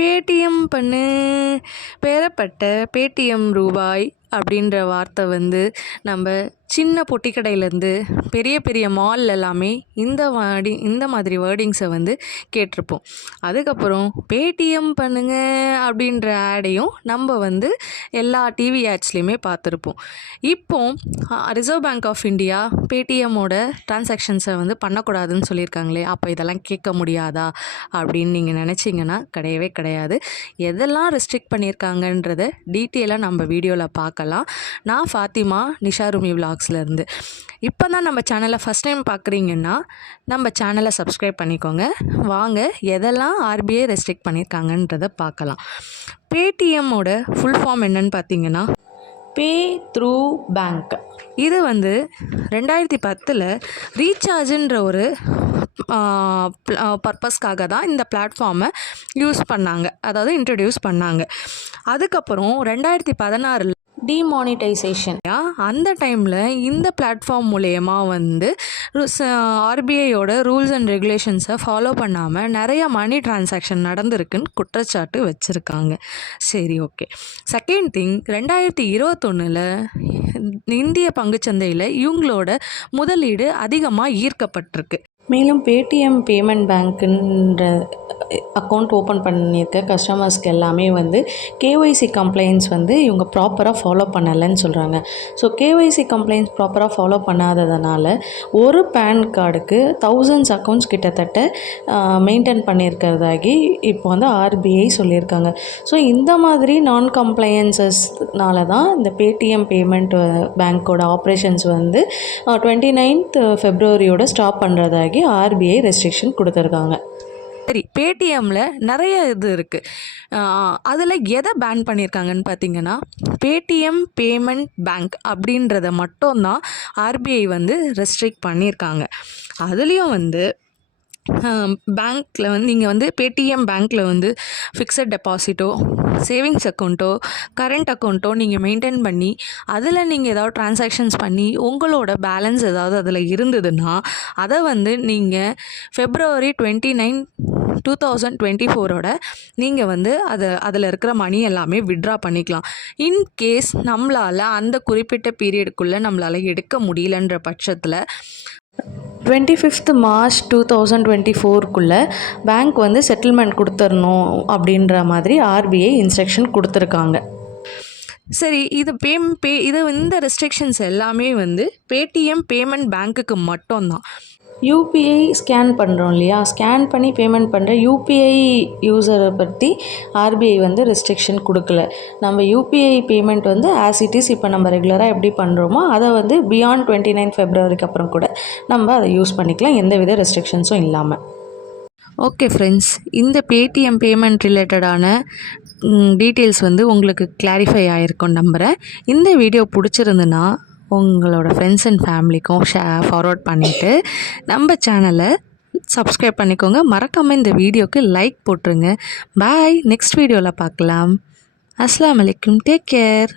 Paytm பண்ணு. பெறப்பட்ட Paytm ரூபாய் அப்படின்ற வார்த்தை வந்து நம்ம சின்ன பொட்டி கடையிலேருந்து பெரிய பெரிய மால் எல்லாமே இந்த வாடி இந்த மாதிரி வேர்டிங்ஸை வந்து கேட்டிருப்போம். அதுக்கப்புறம் பேடிஎம் பண்ணுங்க அப்படின்ற ஆடையும் நம்ம வந்து எல்லா டிவி ஆட்ஸ்லேயுமே பார்த்துருப்போம். இப்போ ரிசர்வ் பேங்க் ஆஃப் இந்தியா பேடிஎம்மோட டிரான்சாக்ஷன்ஸை வந்து பண்ணக்கூடாதுன்னு சொல்லியிருக்காங்களே அப்போ இதெல்லாம் கேட்க முடியாதா அப்படின்னு நீங்கள் நினச்சிங்கன்னா கிடையவே கிடையாது. எதெல்லாம் ரெஸ்ட்ரிக்ட் பண்ணியிருக்காங்கன்றத டீட்டெயிலாக நம்ம வீடியோவில் பார்க்கலாம். நான் ஃபாத்திமா நிஷாருமி விலாக்ஸ்லேருந்து இப்போ தான் நம்ம சேனலை ஃபஸ்ட் டைம் பார்க்குறீங்கன்னா நம்ம சேனலை சப்ஸ்கிரைப் பண்ணிக்கோங்க. வாங்க எதெல்லாம் ஆர்பிஐ ரெஸ்ட்ரிக்ட் பண்ணியிருக்காங்கன்றத பார்க்கலாம். பேடிஎம்மோட ஃபுல் ஃபார்ம் என்னன்னு பார்த்தீங்கன்னா பே த்ரூ பேங்க் இது வந்து ரெண்டாயிரத்தி பத்தில் ரீசார்ஜுன்ற ஒரு பர்பஸ்க்காக தான் இந்த பிளாட்ஃபார்மை யூஸ் பண்ணாங்க. அதாவது இன்ட்ரடியூஸ் பண்ணாங்க. அதுக்கப்புறம் ரெண்டாயிரத்தி பதினாறில் டிமானிட்டைசேஷன் அந்த டைமில் இந்த பிளாட்ஃபார்ம் மூலயமா வந்து ஆர்பிஐயோட ரூல்ஸ் அண்ட் ரெகுலேஷன்ஸை ஃபாலோ பண்ணாமல் நிறைய மணி டிரான்சாக்ஷன் நடந்திருக்குன்னு குற்றச்சாட்டு வச்சுருக்காங்க. சரி ஓகே செகண்ட் திங் ரெண்டாயிரத்தி இருபத்தொன்னில் இந்திய பங்குச்சந்தையில் இவங்களோட முதலீடு அதிகமாக ஈர்க்கப்பட்டிருக்கு. மேலும் பேடிஎம் பேமெண்ட் பேங்க்குன்ற அக்கௌண்ட் ஓப்பன் பண்ணியிருக்க கஸ்டமர்ஸ்க்கு எல்லாமே வந்து கேஒய்சி கம்ப்ளைண்ட்ஸ் வந்து இவங்க ப்ராப்பராக ஃபாலோ பண்ணலைன்னு சொல்கிறாங்க ஸோ கேஒய்சி கம்ப்ளைண்ட்ஸ் ப்ராப்பராக ஃபாலோ பண்ணாததுனால ஒரு பேன் கார்டுக்கு தௌசண்ட்ஸ் அக்கௌண்ட்ஸ் கிட்டத்தட்ட மெயின்டைன் பண்ணியிருக்கிறதாகி இப்போ வந்து ஆர்பிஐ சொல்லியிருக்காங்க. ஸோ இந்த மாதிரி நான் கம்ப்ளையன்சஸ்னால தான் இந்த பேடிஎம் பேமெண்ட் பேங்க்கோட ஆப்ரேஷன்ஸ் வந்து டுவெண்ட்டி நைன்த் ஃபெப்ரவரியோட ஸ்டாப் பண்ணுறதாகி ஆர்பிஐ ரெஸ்ட்ரிக்ஷன் கொடுத்துருக்காங்க. சரி பேடிஎம்மில் நிறைய இது இருக்குது அதில் எதை பேன் பண்ணியிருக்காங்கன்னு பார்த்தீங்கன்னா பேடிஎம் பேமெண்ட் பேங்க் அப்படின்றத மட்டும்தான் ஆர்பிஐ வந்து ரெஸ்ட்ரிக்ட் பண்ணியிருக்காங்க அதுலேயும் வந்து பேங்க்கில் வந்து நீங்கள் வந்து பேடிஎம் பேங்க்கில் வந்து ஃபிக்ஸட் டெபாசிட்டோ சேவிங்ஸ் அக்கௌண்ட்டோ கரண்ட் அக்கௌண்ட்டோ நீங்கள் மெயின்டைன் பண்ணி அதில் நீங்கள் ஏதாவது ட்ரான்சாக்ஷன்ஸ் பண்ணி உங்களோட பேலன்ஸ் ஏதாவது அதில் இருந்ததுன்னா அதை வந்து நீங்கள் February twenty nine two thousand twenty ஃபோரோட நீங்கள் வந்து அதை அதில் இருக்கிற மணி எல்லாமே விட்ரா பண்ணிக்கலாம். இன்கேஸ் நம்மளால் அந்த குறிப்பிட்ட பீரியடுக்குள்ளே நம்மளால் எடுக்க முடியலன்ற பட்சத்தில் twenty fifth March two thousand twenty ஃபோருக்குள்ளே bank வந்து செட்டில்மெண்ட் கொடுத்துடணும் அப்படின்ற மாதிரி ஆர்பிஐ இன்ஸ்ட்ரக்ஷன் கொடுத்துருக்காங்க. சரி இது பே பே இது இந்த ரெஸ்ட்ரிக்ஷன்ஸ் எல்லாமே வந்து பேடிஎம் பேமெண்ட் பேங்க்குக்கு மட்டும்தான். யூபிஐ ஸ்கேன் பண்ணுறோம் இல்லையா? ஸ்கேன் பண்ணி பேமெண்ட் பண்ணுற யூபிஐ யூஸரை பற்றி ஆர்பிஐ வந்து ரெஸ்ட்ரிக்ஷன் கொடுக்கல. நம்ம யூபிஐ பேமெண்ட் வந்து ஆஸ் இட் இஸ் இப்போ நம்ம ரெகுலராக எப்படி பண்ணுறோமோ அதை வந்து பியாண்ட் டுவெண்ட்டி நைன் ஃபெப்ரவரிக்கு அப்புறம் கூட நம்ம அதை யூஸ் பண்ணிக்கலாம். எந்தவித ரெஸ்ட்ரிக்ஷன்ஸும் இல்லாமல் ஓகே ஃப்ரெண்ட்ஸ் இந்த பேடிஎம் பேமெண்ட் ரிலேட்டடான டீட்டெயில்ஸ் வந்து உங்களுக்கு கிளாரிஃபை ஆகிருக்கும் நம்புகிறேன் இந்த வீடியோ பிடிச்சிருந்துன்னா உங்களோட ஃப்ரெண்ட்ஸ் அண்ட் ஃபேமிலிக்கும் ஷே ஃபார்வர்ட் பண்ணிவிட்டு நம்ம சேனலை சப்ஸ்கிரைப் பண்ணிக்கோங்க. மறக்காமல் இந்த வீடியோக்கு லைக் போட்டுருங்க. பாய் நெக்ஸ்ட் வீடியோவில் பார்க்கலாம். அஸ்லாம் வலைக்கும் டேக் கேர்